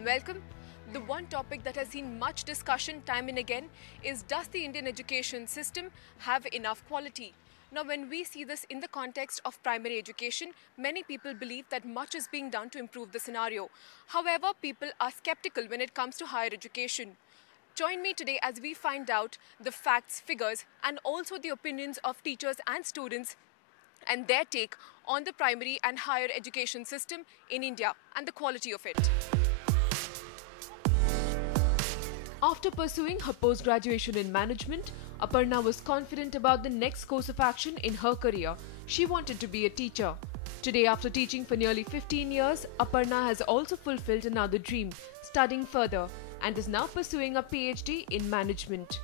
and welcome. The one topic that has seen much discussion time and again is, does the Indian education system have enough quality? Now, when we see this in the context of primary education, many people believe that much is being done to improve the scenario. However, people are skeptical when it comes to higher education. Join me today as we find out the facts, figures, and also the opinions of teachers and students and their take on the primary and higher education system in India and the quality of it. After pursuing her post-graduation in management, Aparna was confident about the next course of action in her career. She wanted to be a teacher. Today, after teaching for nearly 15 years, Aparna has also fulfilled another dream, studying further, and is now pursuing a PhD in management.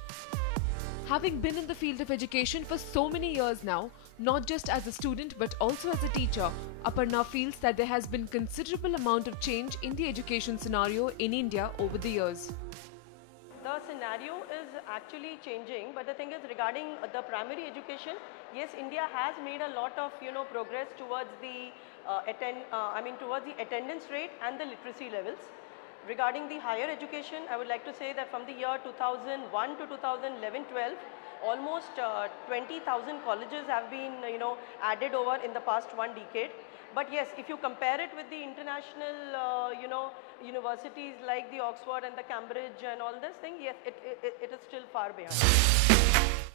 Having been in the field of education for so many years now, not just as a student but also as a teacher, Aparna feels that there has been considerable amount of change in the education scenario in India over the years. The scenario is actually changing, but the thing is, regarding the primary education, yes, India has made a lot of progress towards the towards the attendance rate and the literacy levels. Regarding the higher education, I would like to say that from the year 2001 to 2011-12, almost 20,000 colleges have been added over in the past one decade. But yes, if you compare it with the international universities like the Oxford and the Cambridge and all this thing, yes, it is still far behind.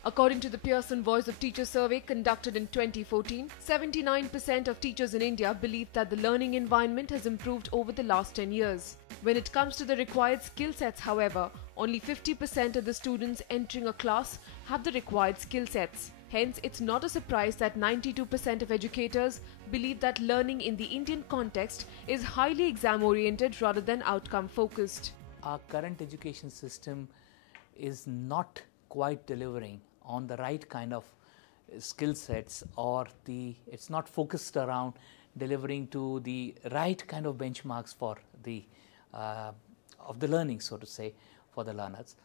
According to the Pearson Voice of Teachers survey conducted in 2014, 79% of teachers in India believe that the learning environment has improved over the last 10 years. When it comes to the required skill sets, however, only 50% of the students entering a class have the required skill sets. Hence, it's not a surprise that 92% of educators believe that learning in the Indian context is highly exam-oriented rather than outcome-focused. Our current education system is not quite delivering on the right kind of skill sets, or it's not focused around delivering to the right kind of benchmarks for the of the learning, so to say, for the learners.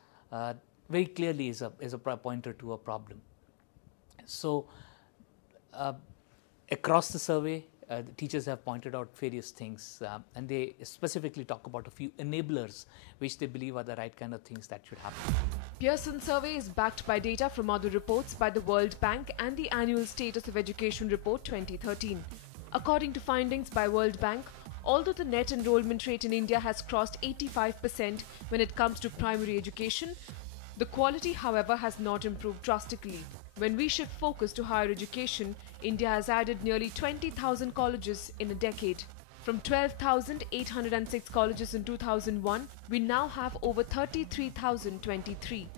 Very clearly is a pointer to a problem. So across the survey, the teachers have pointed out various things, and they specifically talk about a few enablers which they believe are the right kind of things that should happen. Pearson survey is backed by data from other reports by the World Bank and the Annual Status of Education Report 2013. According to findings by World Bank, although the net enrollment rate in India has crossed 85% when it comes to primary education, the quality, however, has not improved drastically. When we shift focus to higher education, India has added nearly 20,000 colleges in a decade. From 12,806 colleges in 2001, we now have over 33,023.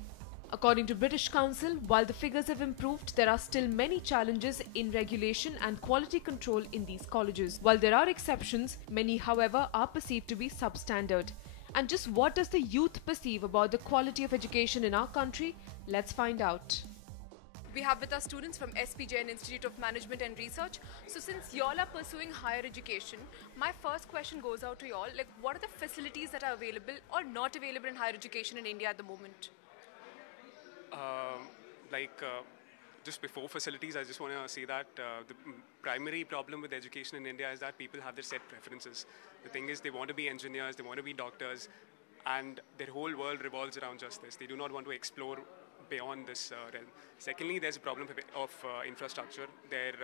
According to British Council, while the figures have improved, there are still many challenges in regulation and quality control in these colleges. While there are exceptions, many, however, are perceived to be substandard. And just what does the youth perceive about the quality of education in our country? Let's find out. We have with us students from SPJN Institute of Management and Research. So since y'all are pursuing higher education, my first question goes out to y'all. Like, what are the facilities that are available or not available in higher education in India at the moment? Just before facilities, I just want to say that the primary problem with education in India is that people have their set preferences. The thing is, they want to be engineers, they want to be doctors, and their whole world revolves around just this. They do not want to explore beyond this realm. Secondly, there's a problem of infrastructure. There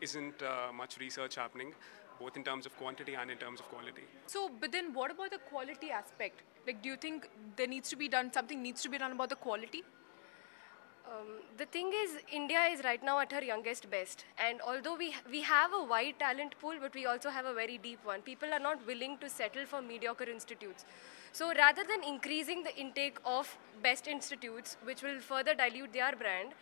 isn't much research happening, both in terms of quantity and in terms of quality. So, but then what about the quality aspect? Like, do you think something needs to be done about the quality? The thing is, India is right now at her youngest best, and although we have a wide talent pool, but we also have a very deep one. People are not willing to settle for mediocre institutes. So rather than increasing the intake of best institutes, which will further dilute their brand,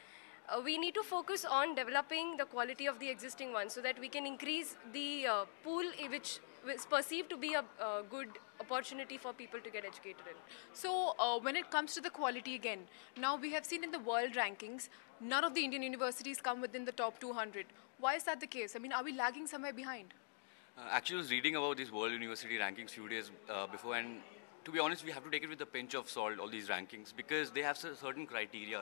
we need to focus on developing the quality of the existing ones so that we can increase the pool which is perceived to be a good opportunity for people to get educated in. So when it comes to the quality again, now we have seen in the world rankings, none of the Indian universities come within the top 200. Why is that the case? I mean, are we lagging somewhere behind? Actually, I was reading about these world university rankings few days before, and to be honest, we have to take it with a pinch of salt, all these rankings, because they have certain criteria.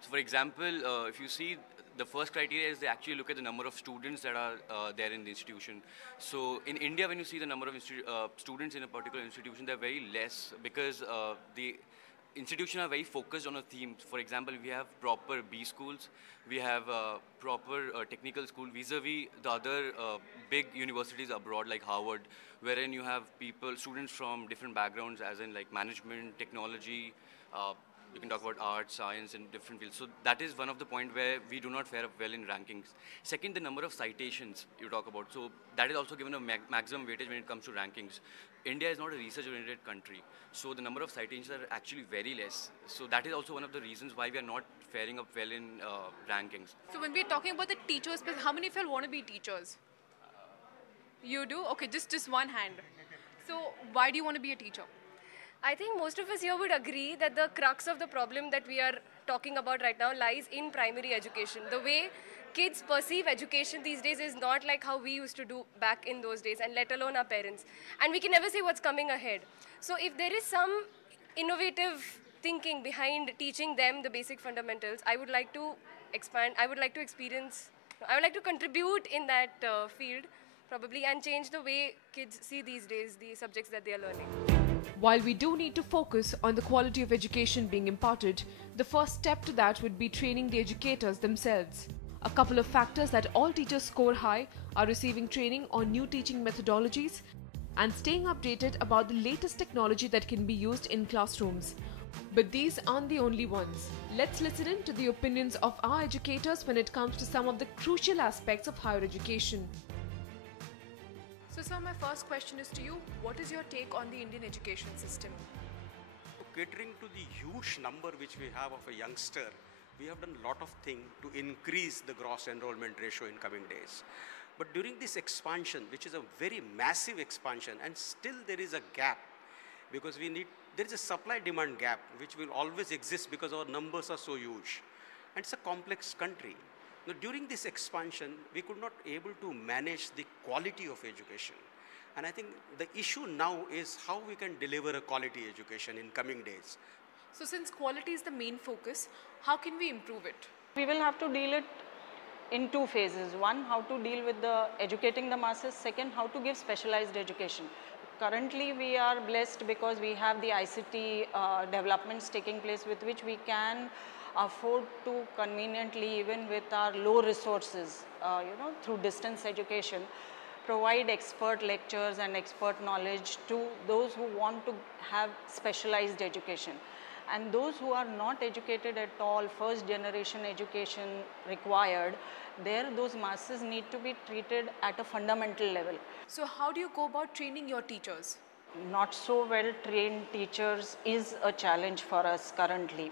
So for example, if you see the first criteria is they actually look at the number of students that are there in the institution. So in India, when you see the number of students in a particular institution, they're very less because the institutions are very focused on a theme. For example, we have proper B schools, we have proper technical school vis-a-vis the other big universities abroad like Harvard, wherein you have students from different backgrounds as in like management, technology, you can talk about art, science, and different fields. So that is one of the points where we do not fare up well in rankings. Second, the number of citations you talk about. So that is also given a maximum weightage when it comes to rankings. India is not a research-oriented country, so the number of citations are actually very less. So that is also one of the reasons why we are not faring up well in rankings. So when we're talking about the teachers, how many of you want to be teachers? You do? Okay, just one hand. So why do you want to be a teacher? I think most of us here would agree that the crux of the problem that we are talking about right now lies in primary education. The way kids perceive education these days is not like how we used to do back in those days, and let alone our parents. And we can never say what's coming ahead. So if there is some innovative thinking behind teaching them the basic fundamentals, I would like to expand, I would like to contribute in that field probably, and change the way kids see these days the subjects that they are learning. While we do need to focus on the quality of education being imparted, the first step to that would be training the educators themselves. A couple of factors that all teachers score high are receiving training on new teaching methodologies and staying updated about the latest technology that can be used in classrooms. But these aren't the only ones. Let's listen in to the opinions of our educators when it comes to some of the crucial aspects of higher education. So sir, my first question is to you. What is your take on the Indian education system? Catering to the huge number which we have of a youngster, we have done a lot of things to increase the gross enrollment ratio in coming days. But during this expansion, which is a very massive expansion, and still there is a gap, because there is a supply-demand gap which will always exist because our numbers are so huge. And it's a complex country. Now, during this expansion, we could not able to manage the quality of education. And I think the issue now is how we can deliver a quality education in coming days. So since quality is the main focus, how can we improve it? We will have to deal it in two phases. One, how to deal with the educating the masses. Second, how to give specialized education. Currently, we are blessed because we have the ICT developments taking place with which we can afford to conveniently, even with our low resources, through distance education, provide expert lectures and expert knowledge to those who want to have specialized education. And those who are not educated at all, first generation education required, those masses need to be treated at a fundamental level. So how do you go about training your teachers? Not so well trained teachers is a challenge for us currently.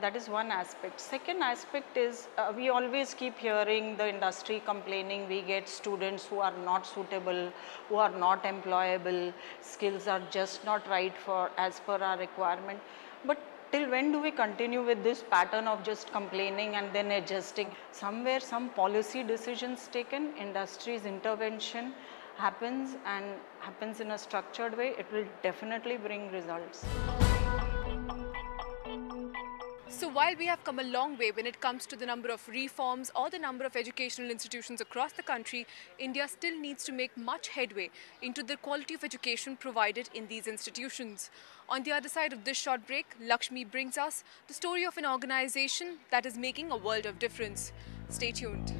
That is one aspect. Second aspect is we always keep hearing the industry complaining we get students who are not suitable, who are not employable, skills are just not right as per our requirement. But till when do we continue with this pattern of just complaining and then adjusting? Somewhere some policy decisions taken, industry's intervention happens and happens in a structured way, it will definitely bring results. So while we have come a long way when it comes to the number of reforms or the number of educational institutions across the country, India still needs to make much headway into the quality of education provided in these institutions. On the other side of this short break, Lakshmi brings us the story of an organization that is making a world of difference. Stay tuned.